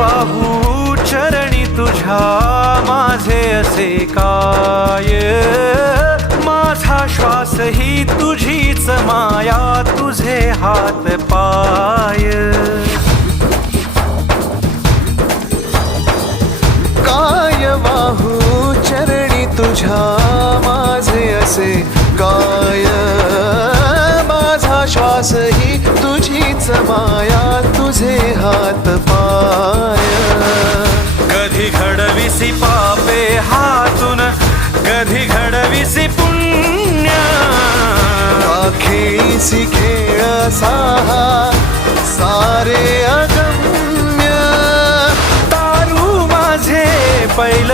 वाहू चरणी तुझ्या माझे असे काय, माझा श्वास ही तुझीच माया, तुझे हात पाय. काय वाहू चरणी तुझ्या माझे असे काय, माझा श्वास ही तुझीच माया, तुझे हात पाय. कधी घडविसी पापे हातून, कधी घडविसी पुण्य, खेळीसी खेळ साहा सारे अगम्य. तारू माझे पैल